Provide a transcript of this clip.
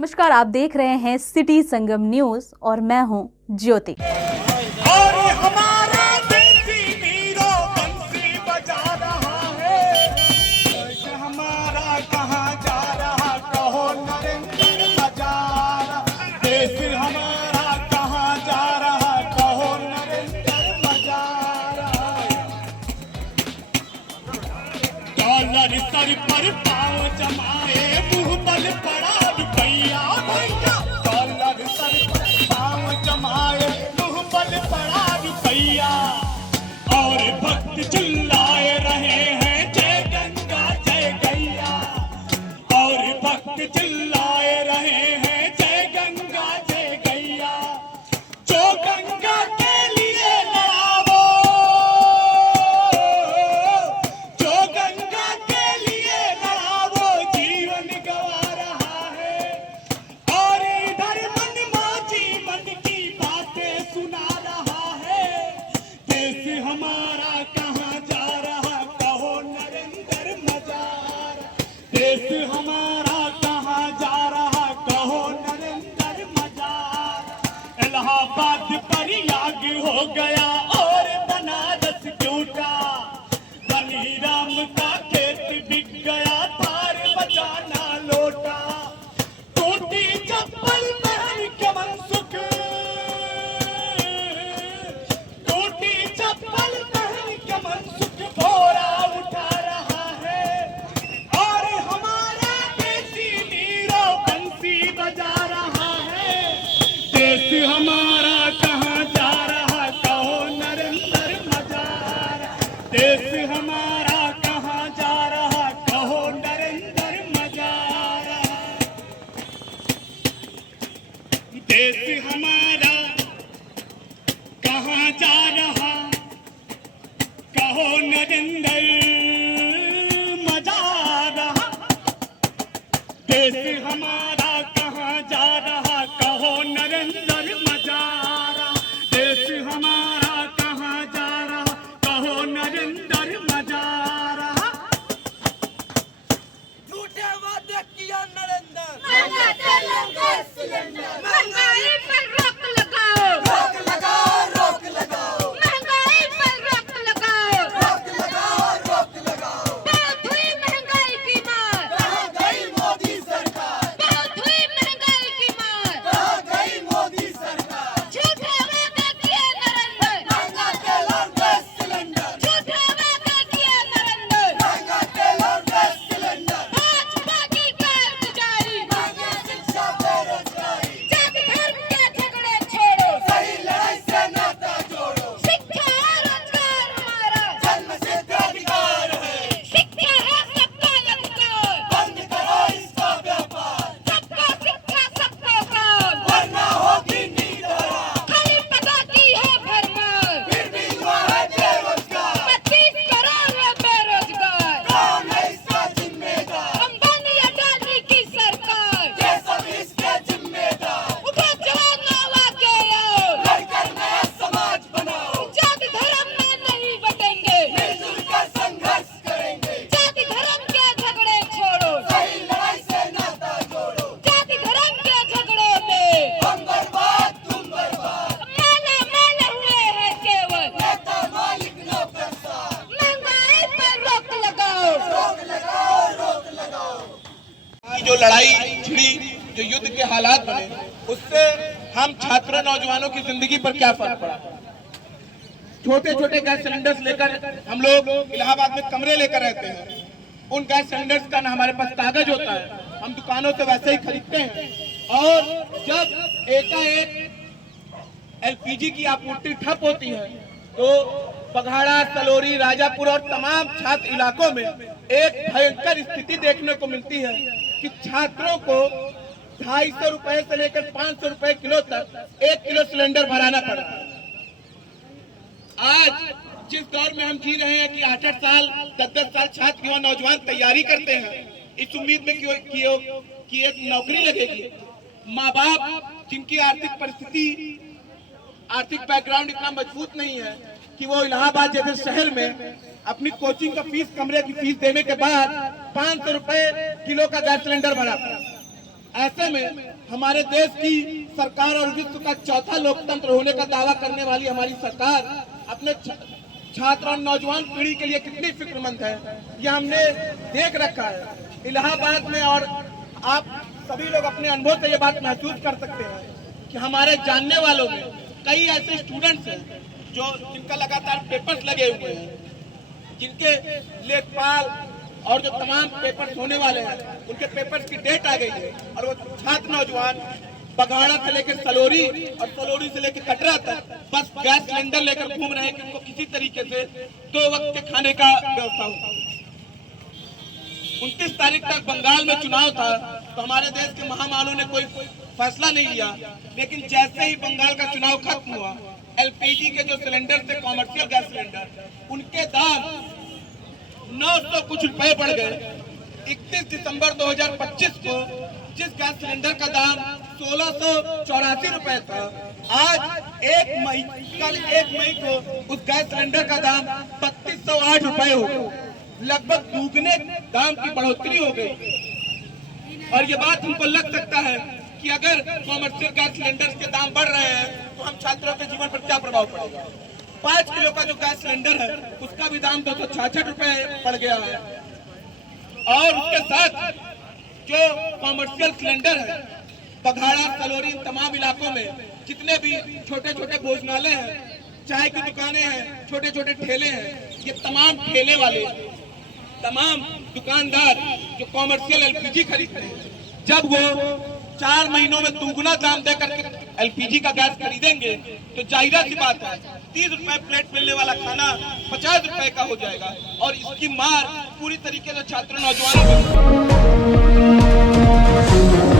नमस्कार, आप देख रहे हैं सिटी संगम न्यूज और मैं हूं ज्योति। और हमारा देसी हीरो बंसी बजा रहा है। देश हमारा कहाँ जा रहा कहो नरेंद्र बजा रहा। देश हमारा कहाँ जा रहा कहो नरेंद्र बजा रहा। डॉलर सर पर पाँव जमाए मुंह बल पड़ा रुपया भैया। डॉलर सर पर पाँव जमाए मुंह बल पड़ा रुपया। और भक्त चिल्लाए रहे हैं जय गंगा जय गैया। और भक्त चिल्लाए रहे हैं जय गंगा जय गैया। जो गंगा के लिए लड़ावो, जो गंगा के लिए लड़ावो जीवन गवा रहा है। और इधर मनमाजी मन की बातें सुना रहा है। देश हमारा कहाँ जा रहा कहो नरेंद्र मजा रहा। देश हमारा कहाँ जा रहा कहो नरेंद्र मजा रहा। इलाहाबाद पर याग हो गया और बनारस टूटा। बलिराम का खेत बिक गया तार बजाना लोटा। टूटी चप्पल पहन के मनसुख, टूटी चप्पल पहन के मनसुख बोरा उठा रहा है। और हमारा देसी हीरो बंसी बजा रहा है। देश हमारा कहाँ जा रहा कहो नरेंद्र मजा रहा। देश हमारा कहाँ जा रहा कहो नरेंद्र मजा रहा। देश हमारा कहाँ जा रहा कहो नरेंद्र मजा रहा। देश हमारा कहाँ जा रहा कहो नरेंद्र मजा रहा। देश हमारा कहाँ जा रहा कहो नरेंद्र मजा रहा। झूठे वादे किया नरेंद्र, महंगा तेल और गैस सिलेंडर, महंगाई पर रोक लगाओ, रोक लगाओ रोक लगाओ, महंगाई पर रोक लगाओ, रोक लगाओ रोक लगाओ। बहुत हुई महंगाई की मार, कहाँ गई मोदी सरकार, बहुत हुई महंगाई की मार, कहाँ गई मोदी सरकार। झूठे वादे किए नरेंद्र, महंगा तेल और गैस सिलेंडर, झूठे वादे किए नरेंद्र, महंगा तेल और गैस सिलेंडर, भाजपा की कारगुजारी, महंगी शिक्षा बेरोजगारी। जाति धर्म के झगड़े छोड़ो, सही लड़ाई से नाता जोड़ो। शिक्षा है रोजगार हमारा, जन्म सिद्ध अधिकार है, शिक्षा है सबका अधिकार, बंद करो इसका व्यापार, सबका शिक्षा सबका काम, वरना होगी नींद हराम। खाली पता की है भरमार, फिर भी युवा है बेरोजगार, 25 करोड़ है बेरोजगार, कौन है इसका जिम्मेदार। अंबानी अडानी की सरकार, ये सब इसके जिम्मेदार। उठो जवान आके आओ, लड़कर नया समाज बनाओ, जाति धर्म में नहीं बटेंगे, मिलजुल कर संघर्ष करेंगे। जाति धर्म के झगड़े छोड़ो, सही लड़ाई से नाता जोड़ो। जाति धर्म के झगड़ों में हम बर्बाद तुम बर्बाद, माला हुए हैं केवल, नेता मालिक नौकर साथ। महंगाई पर रोक लगाओ, रोक लगाओ रोक लगाओ। की जो लड़ाई छिड़ी, जो युद्ध के हालात बने, उससे हम छात्रों नौजवानों की जिंदगी पर क्या फर्क पड़ा। छोटे छोटे गैस सिलेंडर्स लेकर हम लोग इलाहाबाद में कमरे लेकर रहते हैं। उन गैस सिलेंडर्स का ना हमारे पास कागज होता है, हम दुकानों से वैसे ही खरीदते हैं। और जब एकाएक एलपीजी की आपूर्ति ठप होती है तो बघाड़ा, सलोरी, राजापुर और तमाम छात्र इलाकों में एक भयंकर स्थिति देखने को मिलती है कि छात्रों को 250 रुपए से लेकर 500 रुपए किलो तक 1 किलो सिलेंडर भराना पड़ता है। आज जिस दौर में हम जी रहे हैं कि 8-8 साल 10-10 साल छात्र युवा नौजवान तैयारी करते हैं इस उम्मीद में कि एक नौकरी लगेगी। माँ बाप जिनकी आर्थिक परिस्थिति, आर्थिक बैकग्राउंड इतना मजबूत नहीं है कि वो इलाहाबाद जैसे शहर में अपनी कोचिंग का फीस, कमरे की फीस देने के बाद 500 रुपए किलो का गैस सिलेंडर भरा। ऐसे में हमारे देश की सरकार और विश्व का चौथा लोकतंत्र होने का दावा करने वाली हमारी सरकार अपने छात्र और नौजवान पीढ़ी के लिए कितनी फिक्रमंद है, यह हमने देख रखा है इलाहाबाद में। और आप सभी लोग अपने अनुभव से ये बात महसूस कर सकते हैं कि हमारे जानने वालों में कई ऐसे स्टूडेंट्स हैं जिनका लगातार पेपर्स लगे हुए हैं, जिनके लेखपाल और जो तमाम पेपर्स होने वाले हैं उनके पेपर्स की डेट आ गई है, और वो छात्र नौजवान बघाड़ा से लेकर सलोरी और सलोरी से लेकर कटरा तक बस गैस सिलेंडर लेकर घूम रहे हैं कि उनको किसी तरीके से 2 वक्त के खाने का व्यवस्था हो। 29 तारीख तक बंगाल में चुनाव था तो हमारे देश के महामानव ने कोई फैसला नहीं लिया, लेकिन जैसे ही बंगाल का चुनाव खत्म हुआ, एलपीजी के जो सिलेंडर थे, कॉमर्शियल गैस सिलेंडर, उनके दाम 900 कुछ रुपए बढ़ गए। 31 दिसंबर 2025 को जिस गैस सिलेंडर का दाम 1684 रुपए था, आज कल 1 मई को उस गैस सिलेंडर का दाम 3208 रुपए हो गया। लगभग दुगने दाम की बढ़ोतरी हो गई। और ये बात हमको लग सकता है कि अगर कॉमर्शियल गैस सिलेंडर के दाम बढ़ रहे हैं तो हम छात्रों के जीवन पर क्या प्रभाव पड़ेगा। 5 किलो का जो गैस सिलेंडर है उसका भी दाम 266 रुपए पड़ गया है। और उसके साथ जो कॉमर्शियल सिलेंडर है, बघाड़ा, सलोरी, तमाम इलाकों में जितने भी छोटे छोटे भोजनालय हैं, चाय की दुकानें हैं, छोटे छोटे ठेले हैं, ये तमाम ठेले वाले, तमाम दुकानदार जो कॉमर्शियल एलपीजी खरीदते हैं, जब वो 4 महीनों में दुगुना दाम देकर एलपीजी का गैस खरीदेंगे तो जाहिर सी बात है 30 रुपए प्लेट मिलने वाला खाना 50 रुपए का हो जाएगा। और इसकी मार पूरी तरीके से छात्र नौजवानों पर